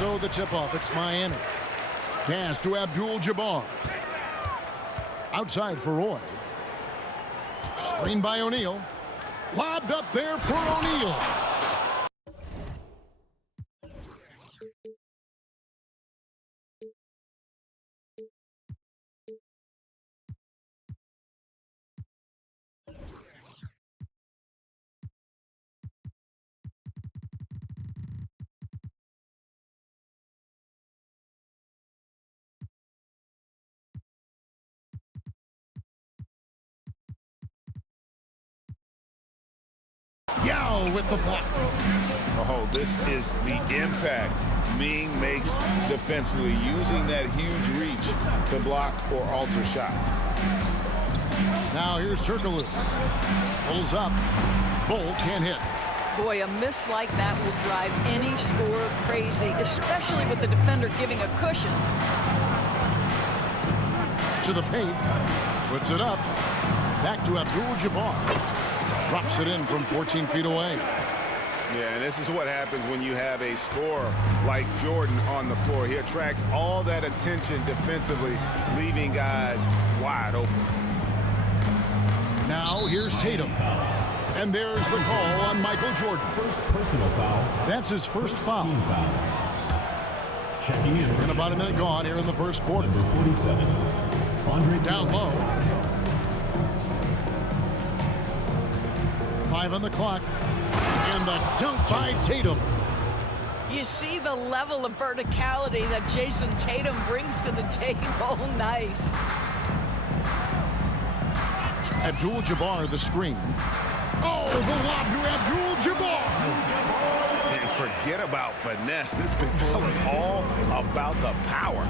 so the tip-off, it's Miami. Pass to Abdul-Jabbar. Outside for Roy. Screen by O'Neal. Lobbed up there for O'Neal. Yao with the block. Oh, this is the impact Ming makes defensively, using that huge reach to block or alter shots. Now here's Turkoglu. Pulls up. Bull can't hit. Boy, a miss like that will drive any scorer crazy, especially with the defender giving a cushion. To the paint. Puts it up. Back to Abdul-Jabbar. Drops it in from 14 feet away. Yeah, and this is what happens when you have a scorer like Jordan on the floor. He attracts all that attention defensively, leaving guys wide open. Now here's Tatum. And there's the call on Michael Jordan. First personal foul. That's his first foul. Checking in. And about a minute gone here in the first quarter. Number 47. Andre down low. 5 on the clock. And the dunk by Tatum. You see the level of verticality that Jason Tatum brings to the table. Nice. Abdul-Jabbar the screen. Oh, the lob to Abdul-Jabbar. And forget about finesse. This big fella is all about the power.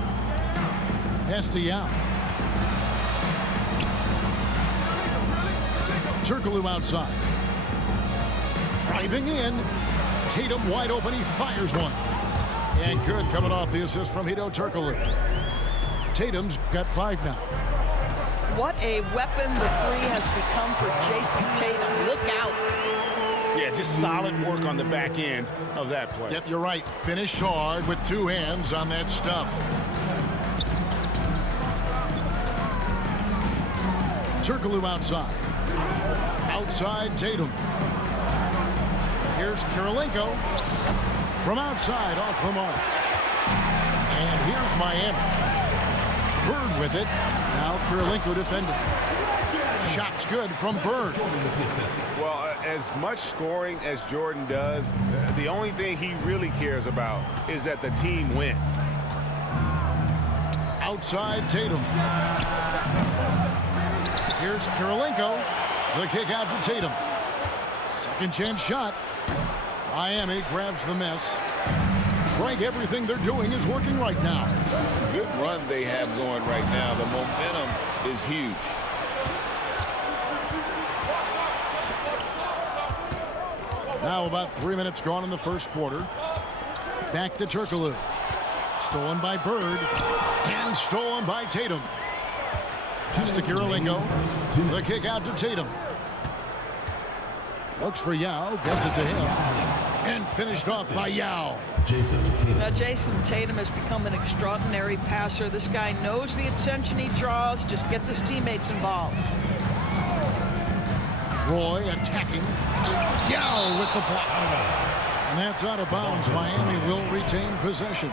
Yao. Turkoglu outside. Driving in. Tatum wide open. He fires one. And good coming off the assist from Hedo Turkoglu. Tatum's got 5 now. What a weapon the three has become for Jason Tatum. Look out. Yeah, just solid work on the back end of that play. Yep, you're right. Finished hard with 2 hands on that stuff. Turkoglu outside. Outside Tatum. Here's Kirilenko. From outside, off the mark. And here's Miami. Bird with it. Now Kirilenko defending. Shot's good from Bird. Well, as much scoring as Jordan does, the only thing he really cares about is that the team wins. Outside Tatum. Here's Kirilenko. The kick out to Tatum. Second chance shot. Miami grabs the miss. Frank, everything they're doing is working right now. Good run they have going right now. The momentum is huge. Now about 3 minutes gone in the first quarter. Back to Turkoglu. Stolen by Bird. And stolen by Tatum. Just to Kirilenko. The kick out to Tatum. Looks for Yao. Gets it to him. And finished off by Yao. Now, Jason Tatum has become an extraordinary passer. This guy knows the attention he draws, just gets his teammates involved. Roy attacking. Yao with the block. And that's out of bounds. Miami will retain possession.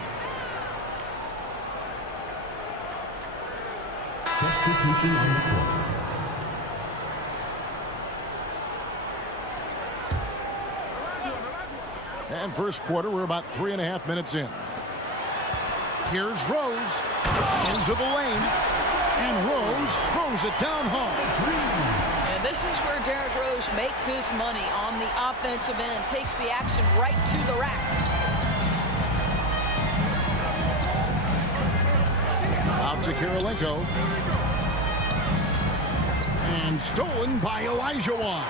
Substitution on the court. And first quarter, we're about 3.5 minutes in. Here's Rose into the lane. And Rose throws it down hard. And this is where Derrick Rose makes his money on the offensive end. Takes the action right to the rack. Out to Kirilenko. And stolen by Elijah Wan.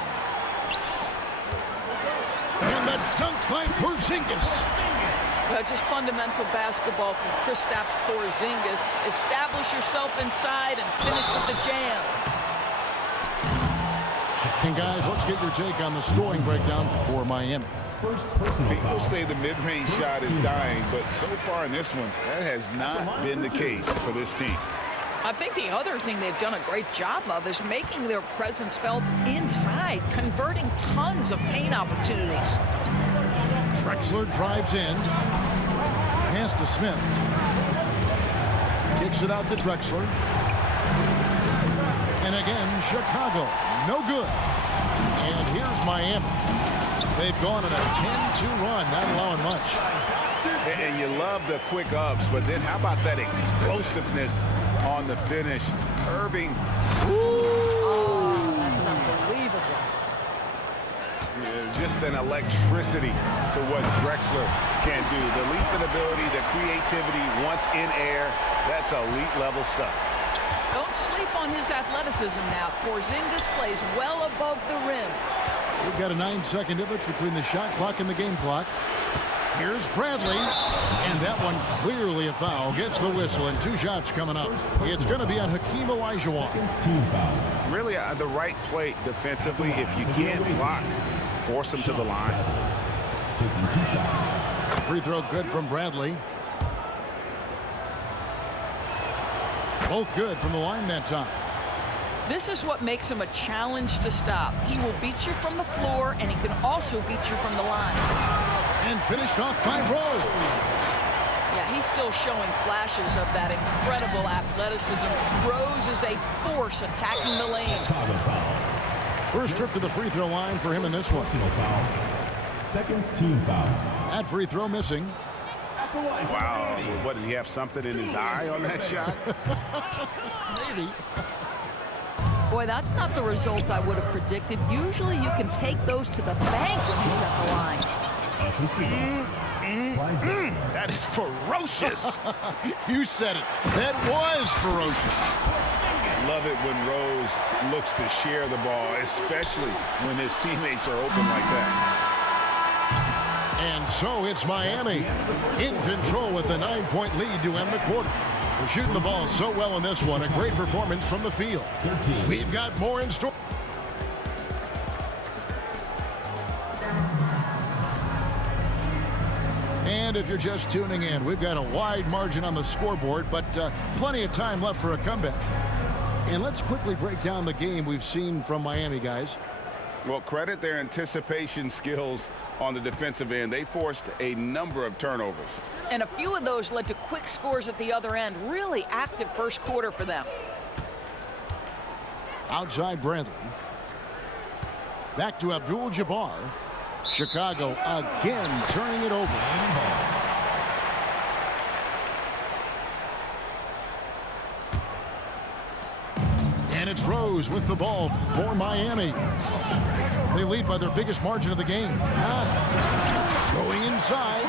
And the dunk by Porzingis. Just fundamental basketball from Kristaps Porzingis. Establish yourself inside and finish with the jam. And guys, let's get your take on the scoring breakdown for Miami. First personal People foul. say the mid-range shot is dying, but so far in this one, that has not been the case for this team. I think the other thing they've done a great job of is making their presence felt inside, converting tons of paint opportunities. Drexler drives in. Pass to Smith. Kicks it out to Drexler. And again, Chicago. No good. And here's Miami. They've gone on a 10-2 run, not allowing much. And you love the quick ups, but then how about that explosiveness on the finish? Irving. Oh, that's unbelievable. Just an electricity to what Drexler can do. The leaping ability, the creativity once in air, that's elite level stuff. Don't sleep on his athleticism now. Porzingis plays well above the rim. We've got a 9-second difference between the shot clock and the game clock. Here's Bradley, and that one clearly a foul. Gets the whistle, and 2 shots coming up. It's going to be on Hakeem Olajuwon. Team foul. Really the right play defensively. If you can't block, force him to the line. Taking 2 shots. Free throw good from Bradley. Both good from the line that time. This is what makes him a challenge to stop. He will beat you from the floor, and he can also beat you from the line. And finished off by Rose. Yeah, he's still showing flashes of that incredible athleticism. Rose is a force attacking the lane. Chicago foul. First trip to the free throw line for him in this one. Personal foul. Second team foul. That free throw missing. Wow. What, did he have something in his eye on that shot? Maybe. Boy, that's not the result I would have predicted. Usually you can take those to the bank when he's at the line. That is ferocious. You said it. That was ferocious. Love it when Rose looks to share the ball, especially when his teammates are open like that. And so it's Miami in control with the 9-point lead to end the quarter. They're shooting the ball so well in this one. A great performance from the field. 13. We've got more in store. And if you're just tuning in, we've got a wide margin on the scoreboard, but plenty of time left for a comeback. And let's quickly break down the game we've seen from Miami, guys. Well, credit their anticipation skills on the defensive end. They forced a number of turnovers. And a few of those led to quick scores at the other end. Really active first quarter for them. Outside Bradley. Back to Abdul-Jabbar. Chicago again turning it over. And it's Rose with the ball for Miami. They lead by their biggest margin of the game. Going inside,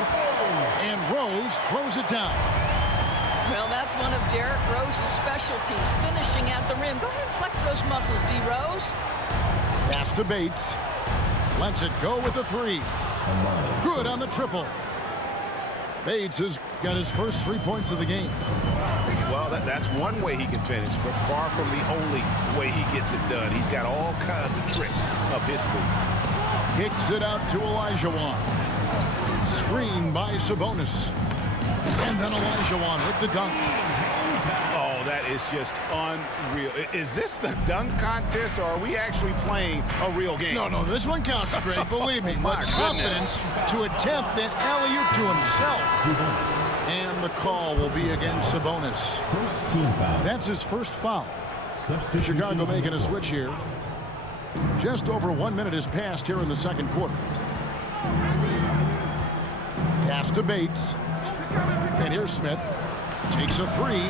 and Rose throws it down. Well, that's one of Derrick Rose's specialties, finishing at the rim. Go ahead and flex those muscles, D. Rose. Pass to Bates. Lets it go with the 3. Good on the triple. Bates has got his first 3 points of the game. Well, that's one way he can finish, but far from the only way he gets it done. He's got all kinds of tricks up his sleeve. Kicks it out to Olajuwon. Screen by Sabonis. And then Olajuwon with the dunk. Oh, that is just unreal. Is this the dunk contest, or are we actually playing a real game? No, this one counts, Greg, believe me. My But confidence to attempt that alley-oop to himself. And the call will be against Sabonis. First team foul. That's his first foul. Substitution Chicago on the making a court. switch here. Just over 1 minute has passed here in the second quarter. Pass to Bates. And here's Smith. Takes a 3.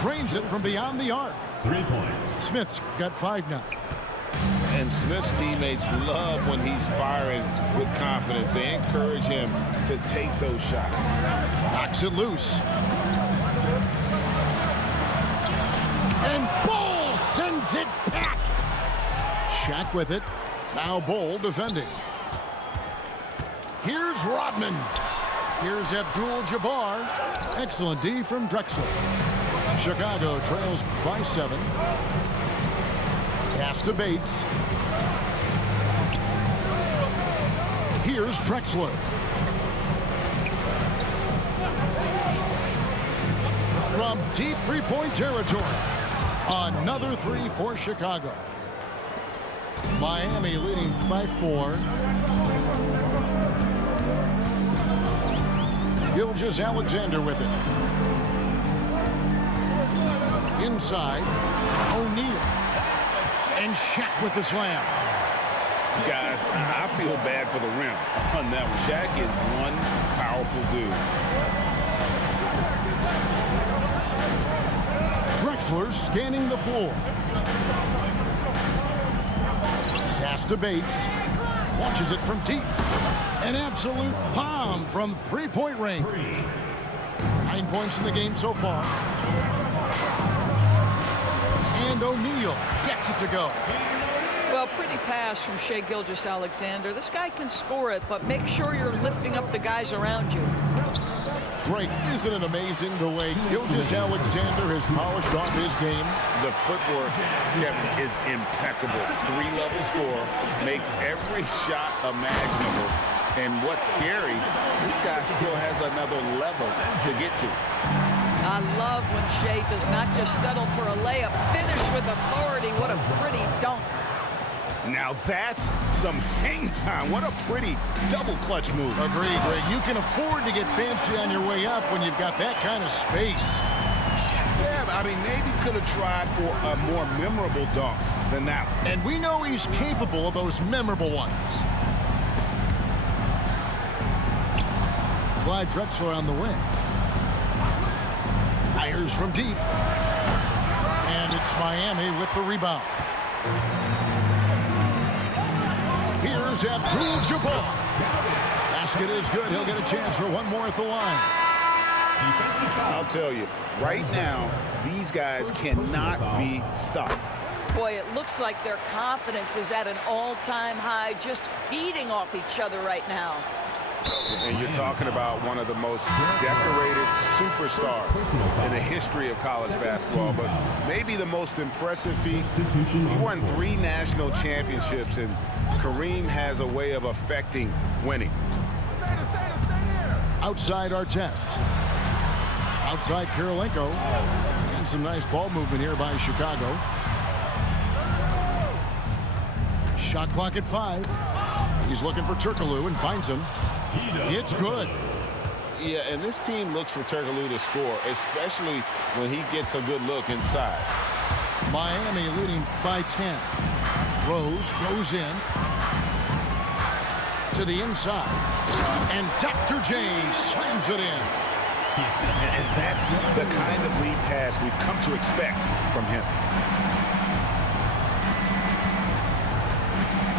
Drains it from beyond the arc. 3 points. Smith's got 5 now. And Smith's teammates love when he's firing with confidence. They encourage him to take those shots. Knocks it loose. And Ball sends it back. Shaq with it. Now Ball defending. Here's Rodman. Here's Abdul-Jabbar. Excellent D from Drexler. Chicago trails by 7. Pass to Bates. Here's Drexler. From deep three-point territory. Another three for Chicago. Miami leading by 4. Gilgeous-Alexander with it. Inside, O'Neal. And Shaq with the slam. Guys, I feel bad for the rim on that one. Shaq is one powerful dude. Drexler scanning the floor. Pass to Bates. Launches it from deep. An absolute bomb from three-point range. 9 points in the game so far. And O'Neal gets it to go. Well, pretty pass from Shai Gilgeous-Alexander. This guy can score it, but make sure you're lifting up the guys around you. Great. Isn't it amazing the way Gilgeous-Alexander has polished off his game? The footwork, Kevin, is impeccable. 3-level score, makes every shot imaginable. And what's scary, this guy still has another level to get to. I love when Shai does not just settle for a layup, finish with authority. What a pretty dunk. Now that's some hang time. What a pretty double clutch move. Agreed, Greg. You can afford to get fancy on your way up when you've got that kind of space. Yeah, I mean, maybe could have tried for a more memorable dunk than that one. And we know he's capable of those memorable ones. Clyde Drexler on the wing. Fires from deep. And it's Miami with the rebound. Here's Abdul-Jabbar. Basket is good. He'll get a chance for one more at the line. I'll tell you, right now, these guys cannot be stopped. Boy, it looks like their confidence is at an all-time high, just feeding off each other right now. And you're talking about one of the most decorated superstars in the history of college basketball, but maybe the most impressive feat. He won 3 national championships, and Kareem has a way of affecting winning. Outside Artest. Outside Kirilenko. And some nice ball movement here by Chicago. Shot clock at 5. He's looking for Turkoglu and finds him. It's good. Yeah, and this team looks for Turkoglu to score, especially when he gets a good look inside. Miami leading by 10. Rose goes in to the inside. And Dr. J slams it in. And that's the kind of lead pass we've come to expect from him.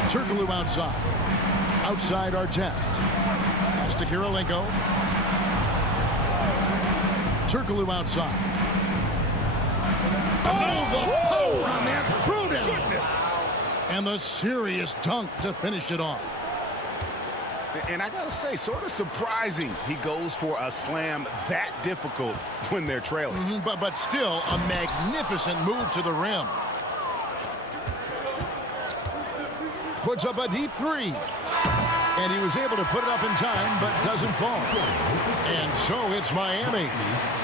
Turkoglu outside. Outside Artest. Pass to Kirilenko. Turkoglu outside. Oh, the power on that throwdown. And the serious dunk to finish it off. And I gotta say, sort of surprising he goes for a slam that difficult when they're trailing. But still a magnificent move to the rim. Puts up a deep 3. And he was able to put it up in time, but doesn't fall. And so it's Miami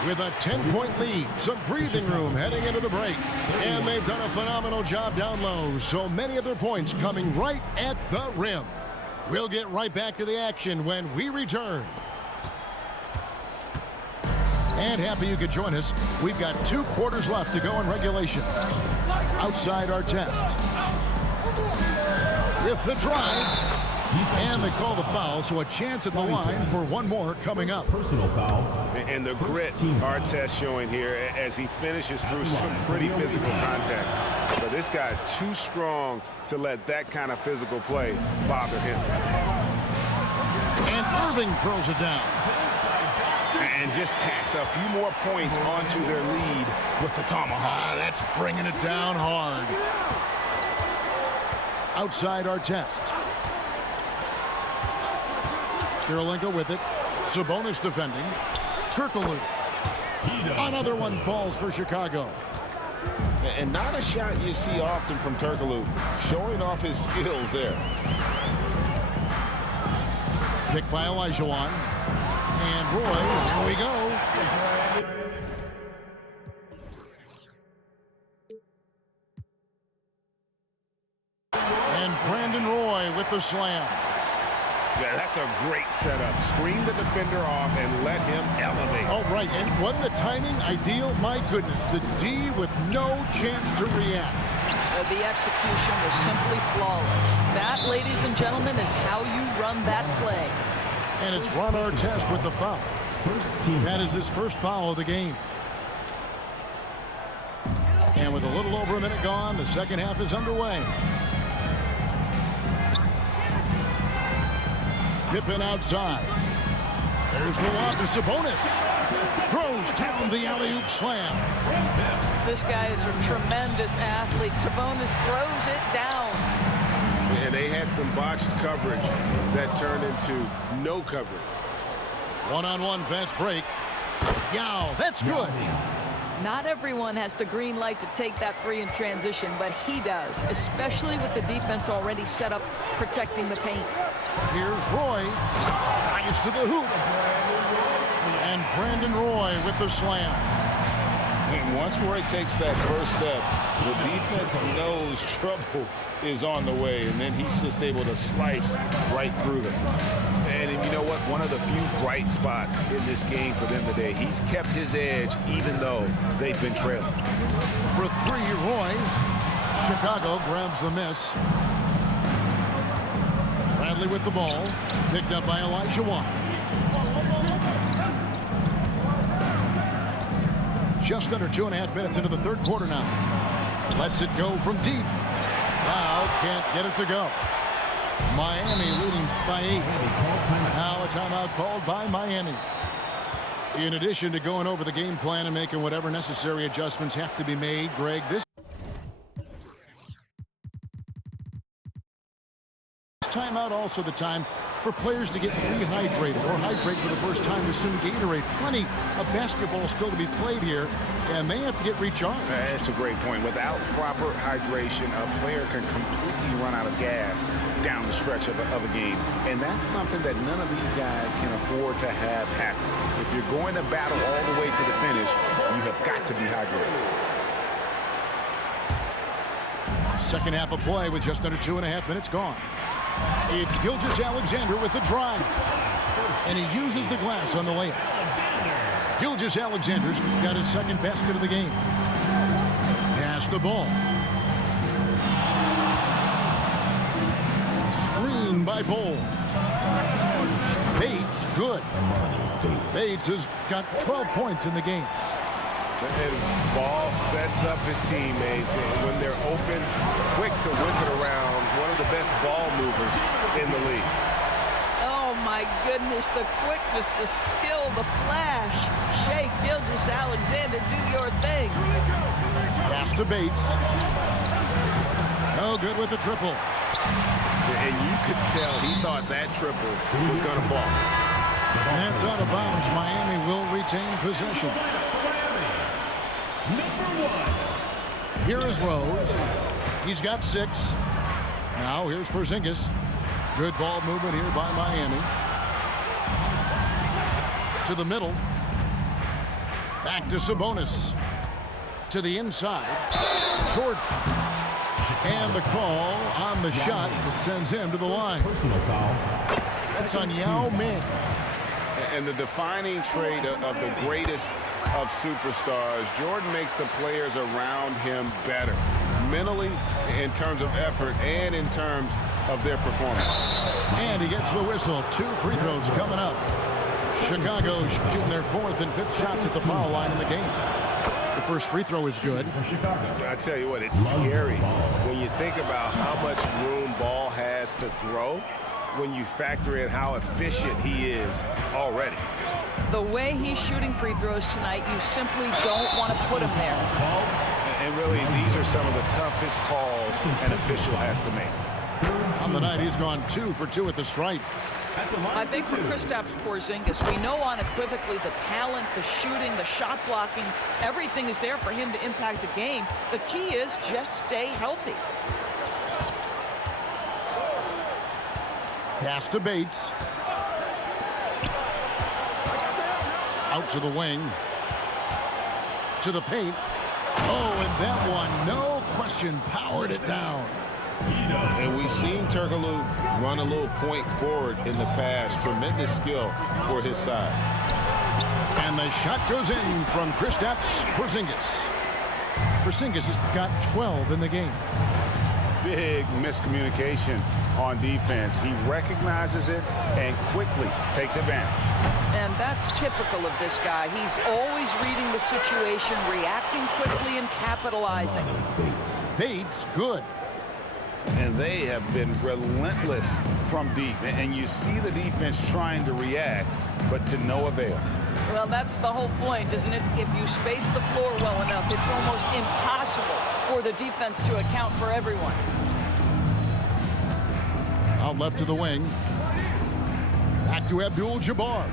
with a 10-point lead. Some breathing room heading into the break. And they've done a phenomenal job down low. So many of their points coming right at the rim. We'll get right back to the action when we return. And happy you could join us. We've got 2 quarters left to go in regulation. Outside Artest. With the drive. And they call the foul, so a chance at the line for one more coming up. Personal foul. And the grit Artest showing here as he finishes through some pretty physical contact. But this guy too strong to let that kind of physical play bother him. And Irving throws it down. And just tacks a few more points onto their lead with the tomahawk. That's bringing it down hard. Outside Artest. Kirilenko with it. Sabonis defending. Turkoglu. Another one falls for Chicago. And not a shot you see often from Turkoglu, showing off his skills there. Picked by Olajuwon. And Roy, here we go. And Brandon Roy with the slam. Yeah, that's a great setup. Screen the defender off and let him elevate. Oh, right. And wasn't the timing ideal? My goodness. The D with no chance to react. The execution was simply flawless. That, ladies and gentlemen, is how you run that play. And it's Ron Artest with the foul. That is his first foul of the game. And with a little over a minute gone, the second half is underway. Pippen outside. There's the lob to Sabonis. Throws down the alley-oop slam. This guy is a tremendous athlete. Sabonis throws it down. And they had some botched coverage that turned into no coverage. One-on-one fast break. Yow, that's good. Not everyone has the green light to take that three in transition, but he does, especially with the defense already set up protecting the paint. Here's Roy. Nice to the hoop. And Brandon Roy with the slam. And once Roy takes that first step, the defense knows trouble is on the way, and then he's just able to slice right through them. And you know what? One of the few bright spots in this game for them today, he's kept his edge even though they've been trailing. For three, Roy. Chicago grabs the miss. Bradley with the ball. Picked up by Olajuwon. Just under 2.5 minutes into the third quarter now. Lets it go from deep. Now can't get it to go. Miami leading by 8. Now a timeout called by Miami. In addition to going over the game plan and making whatever necessary adjustments have to be made, Greg, this timeout also the time for players to get rehydrated or hydrate for the first time with some Gatorade. Plenty of basketball still to be played here, and they have to get recharged. That's a great point. Without proper hydration, a player can completely run out of gas down the stretch of a game, and that's something that none of these guys can afford to have happen. If you're going to battle all the way to the finish, you have got to be hydrated. Second half of play with just under 2.5 minutes gone. It's Gilgeous-Alexander with the drive. And he uses the glass on the layup. Gilgeous-Alexander's got his second basket of the game. Pass the ball. Screen by Bowles. Bates, good. Bates has got 12 points in the game. And Ball sets up his teammates, and when they're open, quick to whip it around. One of the best ball movers in the league. Oh, my goodness, the quickness, the skill, the flash. Shea Gilgeous-Alexander, do your thing. Pass to Bates. No good with the triple. And you could tell he thought that triple was going to fall. And that's out of bounds. Miami will retain possession. Here is Rose. He's got 6. Now here's Porzingis. Good ball movement here by Miami. To the middle. Back to Sabonis. To the inside. Jordan. And the call on the shot that sends him to the line. That's on Yao Ming. And the defining trait of the greatest of superstars, Jordan makes the players around him better, mentally, in terms of effort, and in terms of their performance. And he gets the whistle. 2 free throws coming up. Chicago shooting their 4th and 5th shots at the foul line in the game. The first free throw is good. I tell you what, it's scary when you think about how much room Ball has to grow, when you factor in how efficient he is already. The way he's shooting free throws tonight, you simply don't want to put him there. And really, these are some of the toughest calls an official has to make. On the night, he's gone 2 for 2 at the stripe. I think for Kristaps Porzingis, we know unequivocally the talent, the shooting, the shot blocking, everything is there for him to impact the game. The key is just stay healthy. Pass to Bates. Out to the wing. To the paint. Oh, and that one, no question, powered it down. And we've seen Turkoglu run a little point forward in the past. Tremendous skill for his size. And the shot goes in from Kristaps Porzingis. Porzingis has got 12 in the game. Big miscommunication on defense. He recognizes it and quickly takes advantage. And that's typical of this guy. He's always reading the situation, reacting quickly, and capitalizing. Bates, good. And they have been relentless from deep. And you see the defense trying to react, but to no avail. Well, that's the whole point, isn't it? If you space the floor well enough, it's almost impossible for the defense to account for everyone. Out left to the wing. Back to Abdul-Jabbar.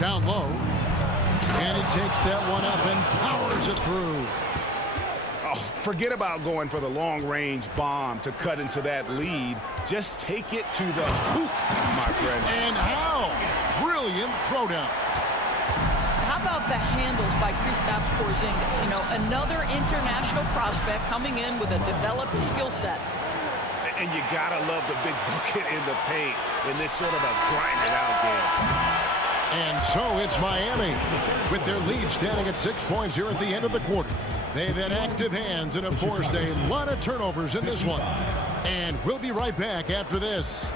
Down low. And he takes that one up and powers it through. Oh, forget about going for the long-range bomb to cut into that lead. Just take it to the hoop, my friend. And how? Brilliant throwdown. How about the handles by Kristaps Porzingis? You know, another international prospect coming in with a developed skill set. And you gotta love the big bucket in the paint in this sort of a grind-it-out game. And so it's Miami with their lead standing at 6 points here at the end of the quarter. They've had active hands and have forced a lot of turnovers in this one. And we'll be right back after this.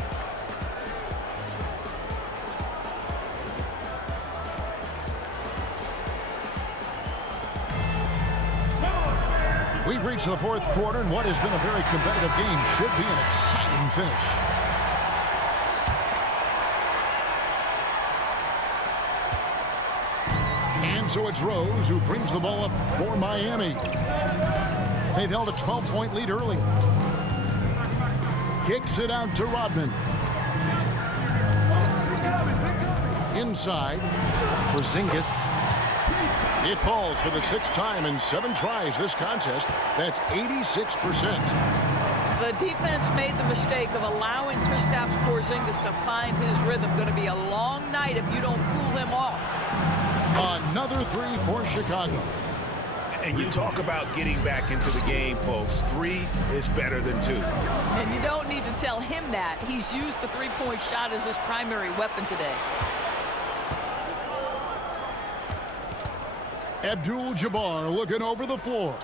We've reached the fourth quarter, and what has been a very competitive game should be an exciting finish. And so it's Rose who brings the ball up for Miami. They've held a 12-point lead early. Kicks it out to Rodman. Inside, Porzingis. It falls for the 6th time in 7 tries this contest. That's 86%. The defense made the mistake of allowing Kristaps Porzingis to find his rhythm. Going to be a long night if you don't cool him off. Another 3 for Chicago. And you talk about getting back into the game, folks. 3 is better than 2. And you don't need to tell him that. He's used the three-point shot as his primary weapon today. Abdul-Jabbar looking over the floor.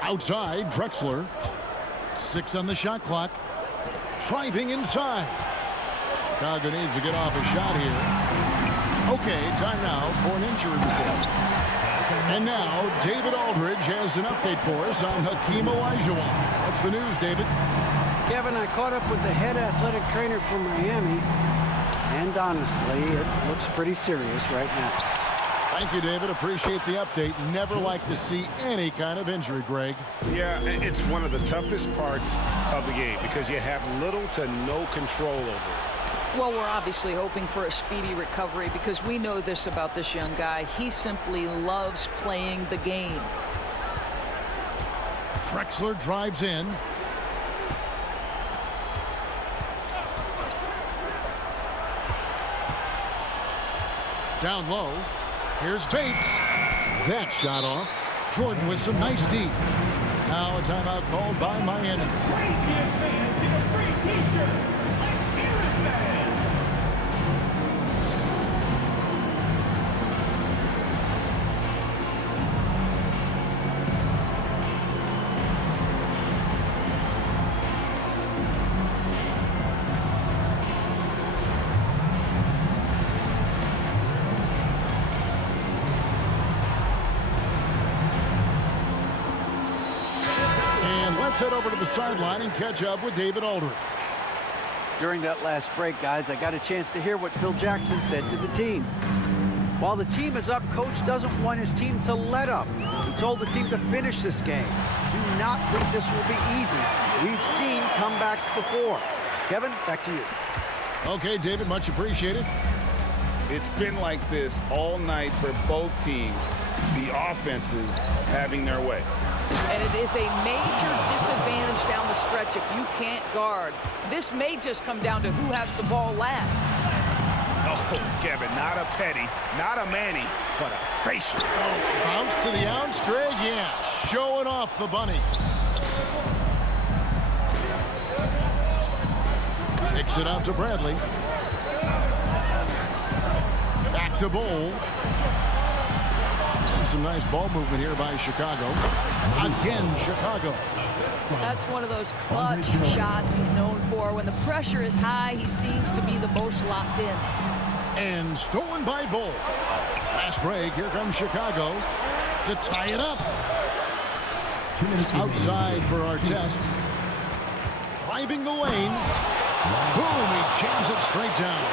Outside, Drexler. 6 on the shot clock. Driving inside. Chicago needs to get off a shot here. Okay, time now for an injury report. And now, David Aldridge has an update for us on Hakeem Olajuwon. What's the news, David? Kevin, I caught up with the head athletic trainer from Miami. And honestly, it looks pretty serious right now. Thank you, David. Appreciate the update. Never like to see any kind of injury, Greg. Yeah, it's one of the toughest parts of the game because you have little to no control over it. Well, we're obviously hoping for a speedy recovery because we know this about this young guy. He simply loves playing the game. Drexler drives in. Down low. Here's Bates. That shot off. Jordan with some nice D. Now a timeout called by Miami. Craziest fans get a free t-shirt. Let's hear it, fans. Let's head over to the sideline and catch up with David Aldridge. During that last break, guys, I got a chance to hear what Phil Jackson said to the team. While the team is up, Coach doesn't want his team to let up. He told the team to finish this game. Do not think this will be easy. We've seen comebacks before. Kevin, back to you. Okay, David, much appreciated. It's been like this all night for both teams, the offenses having their way. And it is a major disadvantage down the stretch stretch if you can't guard. This may just come down to who has the ball last. Oh, Kevin, not a Petty, not a Manny, but a facial. Oh, bounce to the ounce, Greg. Yeah, showing off the bunny. Kicks it out to Bradley. Back to Bowl. Some nice ball movement here by Chicago. Again, Chicago. That's one of those clutch shots he's known for. When the pressure is high, he seems to be the most locked in. And stolen by Bowl. Fast break. Here comes Chicago to tie it up. 2 minutes Outside for Artest. Driving the lane. Boom, he jams it straight down.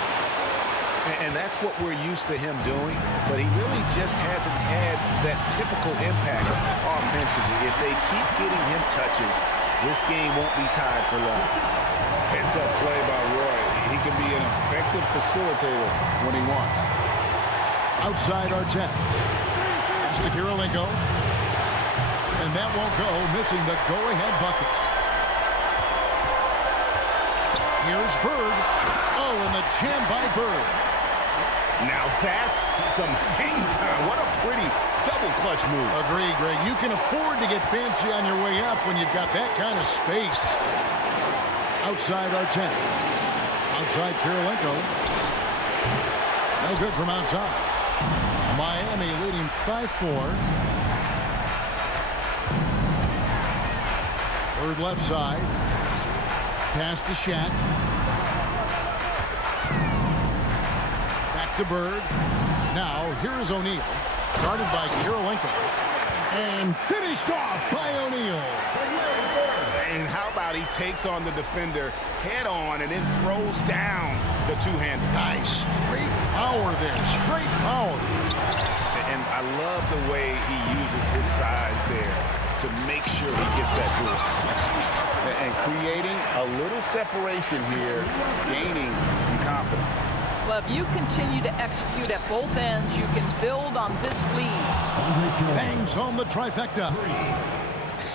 And that's what we're used to him doing, but he really just hasn't had that typical impact offensively. If they keep getting him touches, this game won't be tied for long. Heads up play by Roy. He can be an effective facilitator when he wants. Outside Artest. Pass to Kirilenko. And that won't go, missing the go-ahead bucket. Here's Bird. Oh, and the jam by Bird. Now that's some hang time. What a pretty double clutch move. Agreed, Greg. You can afford to get fancy on your way up when you've got that kind of space. Outside Artest. Outside Kirilenko. No good from outside. Miami leading by 4. Bird left side. Pass to Shaq. Back to Bird. Now, here is O'Neal. Guarded by Kirilenko. And finished off by O'Neal. And how about he takes on the defender head on and then throws down the two-hander. Nice. Straight power there. Straight power. And I love the way he uses his size there to make sure he gets that board. And creating a little separation here, gaining some confidence. Well, if you continue to execute at both ends, you can build on this lead. Bangs home the trifecta.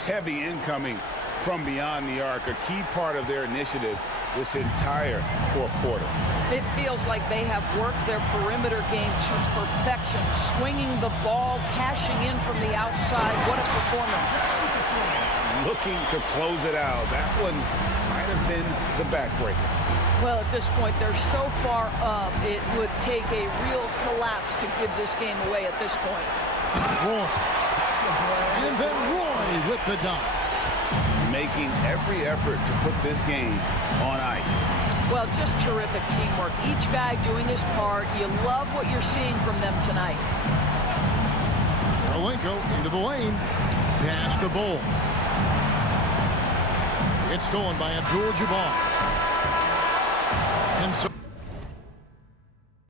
Heavy incoming from beyond the arc, a key part of their initiative this entire fourth quarter. It feels like they have worked their perimeter game to perfection, swinging the ball, cashing in from the outside. What a performance. Looking to close it out. That one might have been the backbreaker. Well, at this point, they're so far up, it would take a real collapse to give this game away at this point. Roy. And then Roy with the dunk. Making every effort to put this game on ice. Well, just terrific teamwork. Each guy doing his part. You love what you're seeing from them tonight. Kirilenko into the lane. Pass to Bowl. It's stolen by Abdul-Jabbar. And so